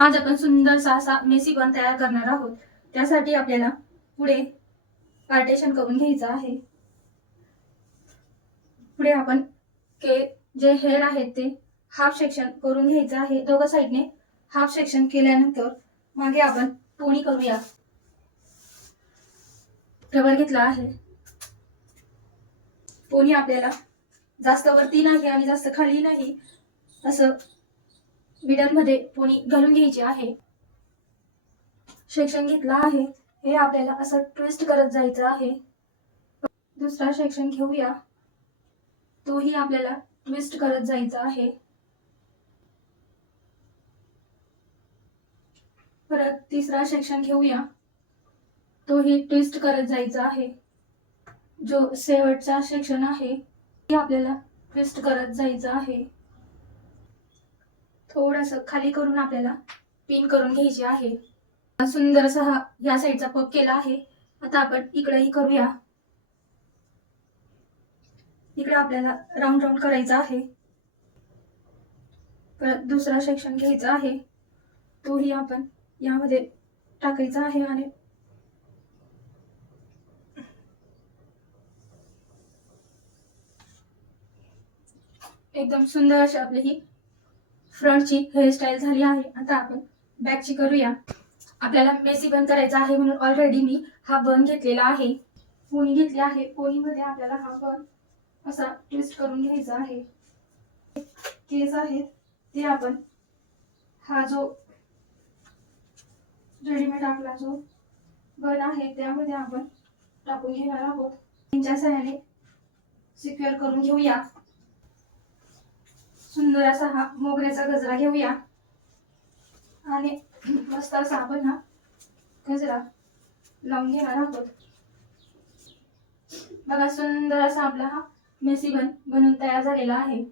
आज आपण सुंदरसा असा मेसी बन तयार करणार आहोत. त्यासाठी आपल्याला पुढे पार्टेशन करून घ्यायचं आहे. पुढे आपण के जे हेअर आहेत ते हाफ सेक्शन करून घ्यायचं आहे. दोघं साईडने हाफ सेक्शन केल्यानंतर मागे आपण पोणी करूया. रबर घेतला आहे. पोणी आपल्याला जास्त वरती नाही आणि जास्त खाली नाही असं मिडल पोणी घालून घ्यायची आहे. सेक्शन घेतला आहे. हे आपल्याला असं ट्विस्ट करत जायचं आहे. दुसरा सेक्शन घेऊया. तोही आपल्याला ट्विस्ट करत जायचा आहे. परत तिसरा सेक्शन घेऊया. तोही ट्विस्ट करत जायचा आहे. जो शेवटचा सेक्शन आहे ते आपल्याला ट्विस्ट करत जायचं आहे. थोडस खाली करून आपल्याला पिन करून घ्यायची आहे. सुंदर असा हा या साईडचा पग केला आहे. आता आपण इकडेही करूया. इकडे आपल्याला राऊंड राऊंड करायचा आहे. परत दुसरा सेक्शन घ्यायचा आहे. तोही आपण यामध्ये टाकायचा आहे आणि एकदम सुंदर अशी आपली ही फ्रंटची हेअरस्टाईल झाली आहे. आता आपण बॅकची करूया. आपल्याला मेसी बन करायचा आहे म्हणून ऑलरेडी मी हा बन घेतलेला आहे. पोणी घेतली आहे. पोणीमध्ये आपल्याला हा बन असा ट्विस्ट करून घ्यायचा आहे. केस आहेत ते आपण हा जो रेडीमेड आपला जो बन आहे त्यामध्ये आपण टाकून घेणार आहोत. त्यांच्या सहाय्याने सिक्युअर करून घेऊया. सुंदर असा हा मोगऱ्याचा गजरा घेऊया. आणि मस्त असा आपण हा गजरा लावून घेणार आहोत. बघा सुंदर असा आपला हा मेसी बन बनून तयार झालेला आहे.